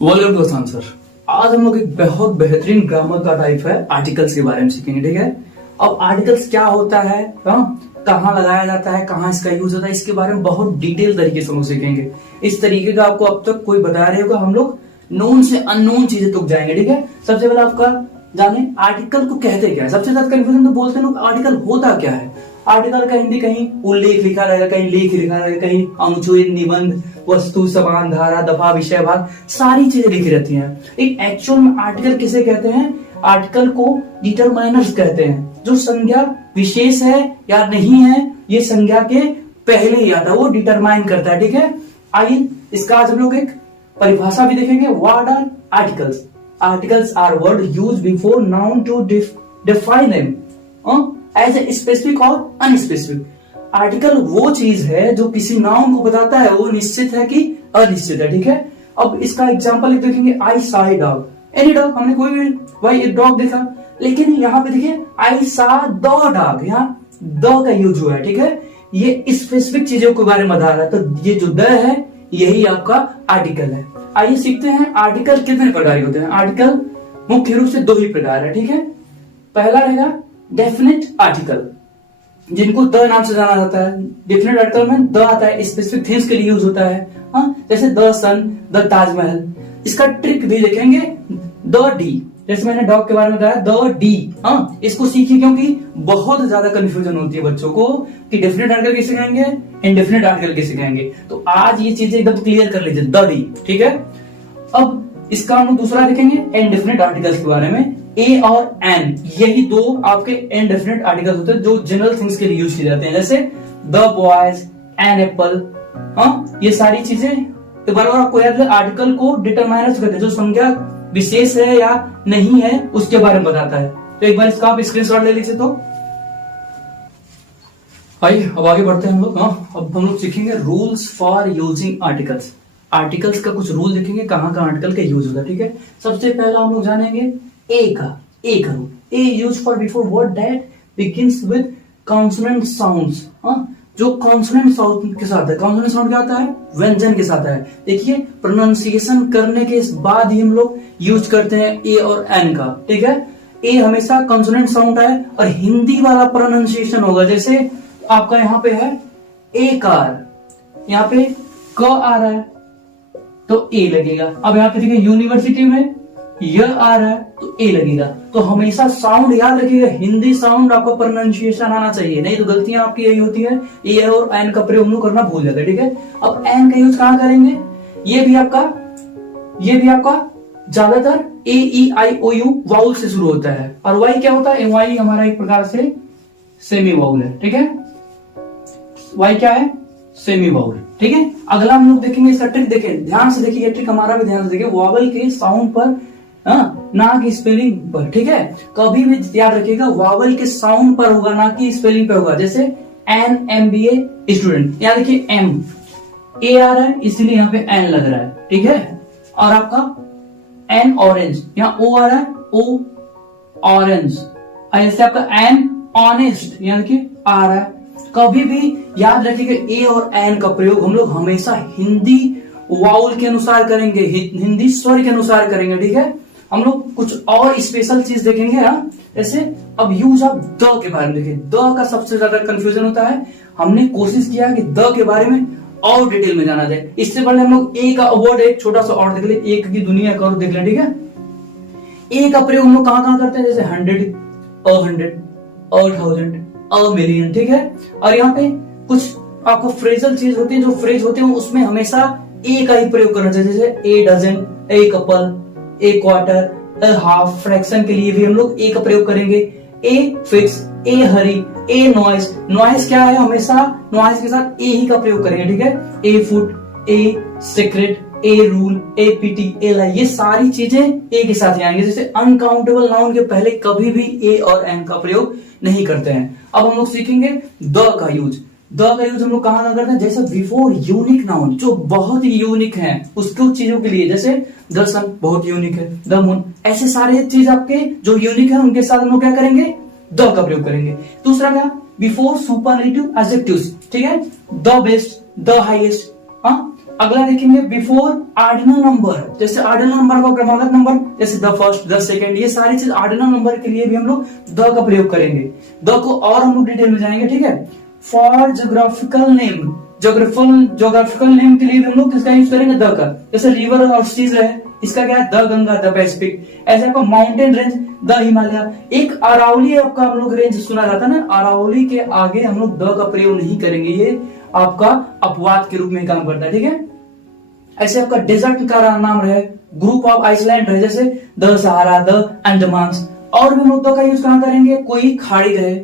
Welcome to answer. आज हम लोग एक बहुत बेहतरीन ग्रामर का टाइप है आर्टिकल्स के बारे में सीखेंगे। ठीक है, अब आर्टिकल्स क्या होता है, कहाँ लगाया जाता है, कहाँ इसका यूज होता है, इसके बारे में बहुत डिटेल तरीके से हम लोग सीखेंगे। इस तरीके का आपको अब तक कोई बता रहे होगा, हम लोग नोन से अननोन चीजें तक जाएंगे। ठीक है, सबसे पहले आपका जाने आर्टिकल को कहते क्या है। सबसे ज्यादा कंफ्यूजन तो बोलते हैं लोग आर्टिकल होता क्या है। आर्टिकल का हिंदी कहीं उल्लेख लिखा रहेगा, कहीं लेख लिखा रहेगा, कहीं अनुच्छेद, निबंध, वस्तु, समान, धारा, दफा, विषय, भाग, सारी चीजें लिखी रहती हैं। एक एक्चुअल में आर्टिकल किसे कहते हैं? आर्टिकल को डिटरमाइनर्स कहते हैं। जो संज्ञा विशेष है या नहीं है, ये संज्ञा के पहले ही आता है, वो डिटरमाइन करता है। ठीक है, आइए इसका आज हम लोग एक परिभाषा भी देखेंगे। What are articles? Articles are word use before noun to define them as a specific और अनस्पेसिफिक। आर्टिकल वो चीज है जो किसी नाउन को बताता है वो निश्चित है कि अनिश्चित है। ठीक है, अब इसका एग्जांपल देखेंगे। आई सा ए डॉग, एनी डॉग, हमने कोई भी भाई एक डॉग देखा, लेकिन यहाँ पे देखिए आई सा द डॉग, यहाँ द का यूज हुआ है। ठीक है, ये स्पेसिफिक चीजों के बारे में बता रहा है, तो ये जो द है यही आपका आर्टिकल है। आइए सीखते हैं आर्टिकल कितने प्रकार के होते हैं। आर्टिकल मुख्य रूप से दो ही प्रकार है। ठीक है, पहला रहेगा डेफिनेट आर्टिकल, जिनको द नाम से जाना जाता है। डेफिनेट आर्टिकल में द आता है, स्पेसिफिक थिंग्स के लिए यूज होता है। जैसे द सन, द ताजमहल। इसका ट्रिक भी देखेंगे, द डी, जैसे मैंने डॉग के बारे में बताया, द डी। इसको सीखिए क्योंकि बहुत ज्यादा कंफ्यूजन होती है बच्चों को कि डेफिनेट आर्टिकल कैसे कहेंगे, इनडेफिनेट आर्टिकल कैसे कहेंगे। तो आज ये चीजें एकदम क्लियर कर लीजिए, द डी। ठीक है, अब इसका हम दूसरा देखेंगे इनडेफिनेट आर्टिकल्स के बारे में। ए और एन, यही दो आपके इनडेफिनेट आर्टिकल्स होते हैं जो जनरल थिंग्स के लिए यूज किए जाते हैं। जैसे द बॉयज, एन एप्पल, ये सारी चीजें बराबर आपको याद है। आर्टिकल को डिटरमाइनर्स कहते हैं, जो संज्ञा विशेष है या नहीं है उसके बारे में बताता है। तो एक बार इसका आप स्क्रीनशॉट ले लीजिए। तो आइए अब आगे बढ़ते हैं हम लोग। अब हम लोग सीखेंगे rules for using articles. Articles का कुछ रूल देखेंगे, कहाँ का आर्टिकल का यूज होता है। ठीक है, सबसे पहला हम लोग जानेंगे ए का rule. A use for before word that begins with consonant sounds. जो कॉन्सोनेंट साउंड के साथ है, कॉन्सोनेंट साउंड क्या आता है? व्यंजन के साथ है। देखिए प्रोनाउंसिएशन करने के बाद ही हम लोग यूज करते हैं ए और एन का। ठीक है, ए हमेशा कॉन्सोनेंट साउंड है और हिंदी वाला प्रोनाउंसिएशन होगा। जैसे आपका यहाँ पे है ए कार, यहाँ पे क आ रहा है तो ए लगेगा। अब यहाँ पे देखिए यूनिवर्सिटी में य आ रहा है तो ए लगेगा। तो हमेशा साउंड याद रखिएगा, हिंदी साउंड आपको प्रोनाउंसिएशन आना चाहिए, नहीं तो गलतियां आपकी यही होती है। ए और एन का प्रयोग हम लोग करना भूल जाते हैं। ठीक है, अब एन का यूज कहां करेंगे? ये भी आपका ज्यादातर ए ई आई ओ यू वाउल से शुरू होता है, और वाई क्या होता है? वाई हमारा एक प्रकार से सेमी वाउल है। ठीक है, वाई क्या है? Semi vowel. ठीक है, अगला हम लोग देखेंगे इसका ट्रिक। देखें ध्यान से, देखिए ये ट्रिक हमारा भी ध्यान से देखिए, वावल के साउंड पर, ना कि स्पेलिंग पर। ठीक है, कभी भी याद रखिएगा वावल के साउंड पर होगा, ना कि स्पेलिंग पे होगा। जैसे एन MBA स्टूडेंट, यहाँ देखिए एम, ए आ रहा है इसलिए यहाँ पे एन लग रहा है। ठीक है, और आपका एन ऑरेंज, यहाँ ओ आ रहा है, ओ ऑरेंज। ऐसे आपका एन ऑनेस्ट, यहाँ देखिए आ रहा है। कभी भी याद रखिएगा ए और एन का प्रयोग हम लोग हमेशा हिंदी वाउल के अनुसार करेंगे, हिंदी स्वर के अनुसार करेंगे। ठीक है, हम लोग कुछ और स्पेशल चीज देखेंगे। जैसे अब यूज ऑफ द के बारे में देखिए। द का सबसे ज्यादा कंफ्यूजन होता है। हमने कोशिश किया कि द के बारे में और डिटेल में जाना जाए। इससे पहले हम लोग ए का वर्ड एक छोटा सा और देख ले, एक की दुनिया का और देख ले। ठीक है, ए का प्रयोग हम लोग कहां देते हैं? जैसे 100, 1000, 1,000,000। ठीक है, और यहाँ पे कुछ आपको फ्रेजल चीज होती है, जो फ्रेज होते हैं उसमें हमेशा ए का ही प्रयोग करना चाहिए। जैसे a dozen, a couple, a quarter, a half. Fraction के लिए भी हम लोग ए का प्रयोग करेंगे। A fix, a hurry, a noise. Noise क्या है? हमेशा नॉइज के साथ ए ही का प्रयोग करेंगे। ठीक है, a foot, a secret, a rule, a pity, a lie, ये सारी चीजें ए के साथ ही आएंगे। जैसे अनकाउंटेबल नाउन के पहले कभी भी ए और एन का प्रयोग नहीं करते हैं। अब हम लोग सीखेंगे द का यूज। द का यूज हम लोग कहां करते हैं? जैसे बिफोर यूनिक नाउन, जो बहुत ही यूनिक है उसको चीजों के लिए। जैसे द सन बहुत यूनिक है, द मून, ऐसे सारे चीज आपके जो यूनिक है उनके साथ हम लोग क्या करेंगे? द का प्रयोग करेंगे। दूसरा क्या? Before superlative adjectives. ठीक है, द बेस्ट, द हाईएस्ट, अगला देखेंगे बिफोर ऑर्डिनल नंबर, जैसे ऑर्डिनल नंबर को क्रमागत नंबर, जैसे द फर्स्ट, द सेकंड, ये सारी चीज ऑर्डिनल नंबर के लिए भी हम लोग द का प्रयोग करेंगे। द को और हम लोग डिटेल में जाएंगे, ठीक है। For geographical name, geographical name के लिए भी हम लोग किसका यूज करेंगे, द का। जैसे रिवर और सीज है, इसका क्या है, द गंगा, द पैसिफिक। ऐसे आपका माउंटेन रेंज, द हिमालय। एक अरावली आपका हम लोग रेंज सुना जाता है ना, अरावली के आगे हम लोग द का प्रयोग नहीं करेंगे, ये आपका अपवाद के रूप में काम करता है, ठीक है। ऐसे आपका डेजर्ट का नाम रहे, ग्रुप ऑफ आइसलैंड रहे, जैसे द सहारा, द अंडमान। और भी हम लोग द का यूज कहां करेंगे, कोई खाड़ी रहे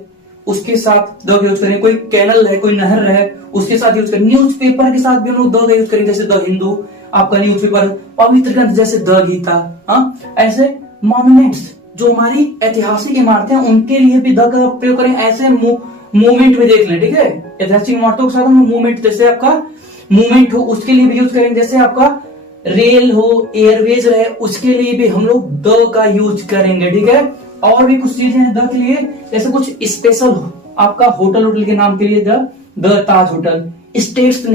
उसके साथ द का यूज करेंगे, कोई कैनल है, कोई नहर रहे उसके साथ यूज करेंगे। न्यूज़पेपर के साथ भी हम लोग द का यूज करेंगे, जैसे द हिंदू आपका न्यूज़पेपर। पवित्र ग्रंथ जैसे द गीता। हाँ, ऐसे मॉन्यूमेंट्स जो हमारी ऐतिहासिक इमारतें हैं उनके लिए भी द का प्रयोग करें। ऐसे मूवमेंट में देख लें, ठीक है, ऐतिहासिक इमारतों के साथ हम मूवमेंट, जैसे आपका मूवमेंट हो उसके लिए भी यूज करेंगे। जैसे आपका रेल हो, एयरवेज रहे, उसके लिए भी हम लोग द का यूज करेंगे, ठीक है। और भी कुछ चीजें हैं द के लिए, जैसे कुछ स्पेशल आपका होटल के नाम के लिए the Taj hotel. States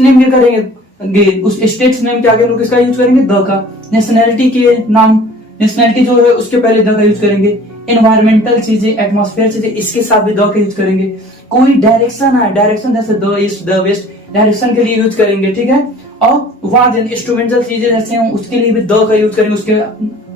name क्या करेंगे, उस स्टेट्स नेम के आगे हम लोग किसका यूज करेंगे, द का। नेशनैलिटी के नाम, नेशनैलिटी जो है उसके पहले द का यूज करेंगे। एनवायरमेंटल चीजें, एटमॉस्फेयर चीजें, इसके साथ भी द का यूज करेंगे। कोई डायरेक्शन है, डायरेक्शन जैसे the east, the west, direction के लिए यूज करेंगे, ठीक है। और वाद इंस्ट्रूमेंटल चीजें जैसे हैं उसके लिए भी द का यूज करेंगे। उसके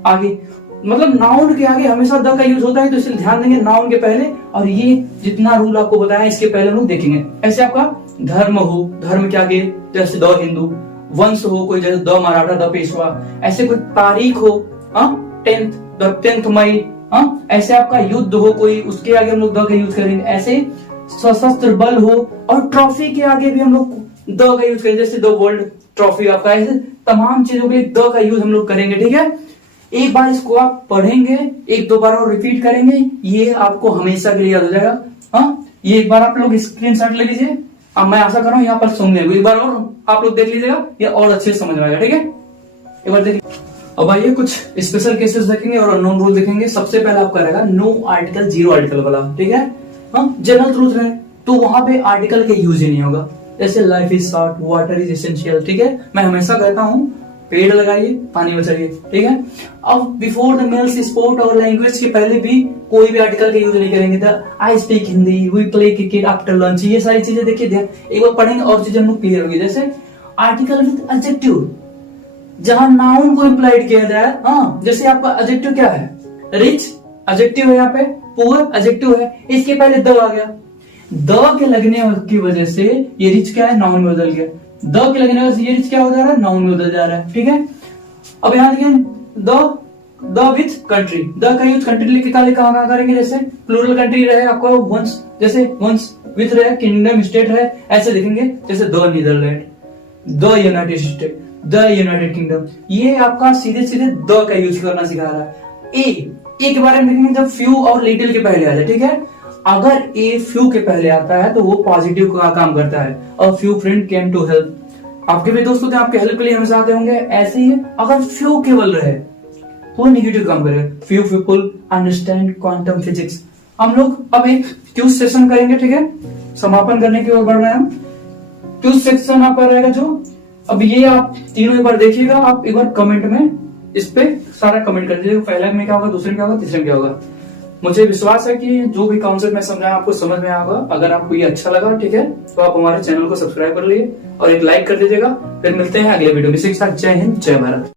आगे मतलब नाउन के आगे हमेशा द का यूज होता है, तो इसलिए ध्यान देंगे नाउन के पहले। और ये जितना रूल आपको बताया इसके पहले हम लोग देखेंगे। ऐसे आपका धर्म हो, धर्म के आगे जैसे द हिंदू। वंश हो कोई, जैसे द मराठा, द पेशवा। ऐसे कोई तारीख हो, 10th मई। ऐसे आपका युद्ध हो कोई, उसके आगे हम लोग द का यूज करेंगे। ऐसे सशस्त्र बल हो, और ट्रॉफी के आगे भी हम लोग द का यूज करेंगे, जैसे द वर्ल्ड ट्रॉफी आपका। ऐसे तमाम चीजों के लिए द का यूज हम लोग करेंगे, ठीक है। एक बार इसको आप पढ़ेंगे, एक दो बार और रिपीट करेंगे, ये आपको हमेशा के लिए याद हो जाएगा। हाँ, ये एक बार आप लोग स्क्रीनशॉट ले लीजिए। अब मैं आशा कर रहा हूँ यहाँ पर सुन लेंगे, एक बार और आप लोग देख लीजिएगा, ये और अच्छे से समझ में आएगा, ठीक है। एक बार देखिए। अब आइए कुछ स्पेशल केसेस देखेंगे और अननोन रूल देखेंगे। सबसे पहले आपका रहेगा नो आर्टिकल, जीरो आर्टिकल वाला, ठीक है। जनरल ट्रूथ है तो वहां पे आर्टिकल का यूज ही नहीं होगा। जैसे life is short, water is essential, ठीक है। मैं हमेशा कहता हूँ पेड़ लगाइए, पानी बचाइए, ठीक है। अब बिफोर द मेल्स स्पोर्ट और लैंग्वेज के पहले भी कोई भी आर्टिकल का यूज नहीं करेंगे। तो I speak Hindi, we play cricket after lunch, ये सारी चीजें देखिए ध्यान, एक बार पढ़ेंगे और चीजें हम लोग क्लियर होगी। जैसे आर्टिकल विद एडजेक्टिव, जहां नाउन को इम्प्लाइड किया जाए। हाँ, जैसे आपका एडजेक्टिव क्या है, रिच एडजेक्टिव है, यहाँ पे पुअर एडजेक्टिव है, इसके पहले द आ गया। द के लगने की वजह से ये रिच क्या है, नाउन में बदल गया। द के लगने की वजह से ये रिच क्या हो जा रहा है, नाउन में बदल जा रहा है, ठीक है। अब यहाँ देखिए द विथ कंट्री, द का यूज कंट्री लेके कहां करेंगे, जैसे प्लूरल कंट्री रहे आपका वंस, जैसे वंस विथ रहे, किंगडम स्टेट रहे, ऐसे देखेंगे। जैसे the Netherlands, the United State, the United Kingdom, ये आपका सीधे सीधे द का यूज करना सिखा रहा है। ए के बारे में देखेंगे जब फ्यू और लिटिल के पहले आ जाए, ठीक है। अगर ए फ्यू के पहले आता है तो वो पॉजिटिव का काम करता है। और few friend came to help, आपके भी दोस्त होते हैं, आपके हेल्प के लिए हमेशा आते होंगे, ऐसे ही है। अगर फ्यू केवल रहे तो नेगेटिव काम करेगा। Few people understand quantum physics. हम लोग अब एक क्यूज सेशन करेंगे, ठीक है। समापन करने की ओर बढ़ रहे हैं हम। क्यूज सेक्शन आपका रहेगा जो, अब ये आप तीनों एक बार देखिएगा, आप एक बार कमेंट में इस पे सारा कमेंट कर दीजिएगा, पहले में क्या होगा, दूसरे में क्या होगा, तीसरे में क्या होगा। मुझे विश्वास है कि जो भी कॉन्सेप्ट मैं समझाया आपको समझ में आएगा। अगर आपको ये अच्छा लगा, ठीक है, तो आप हमारे चैनल को सब्सक्राइब कर लीजिए और एक लाइक कर दीजिएगा। फिर मिलते हैं अगले वीडियो में। जय हिंद, जय भारत।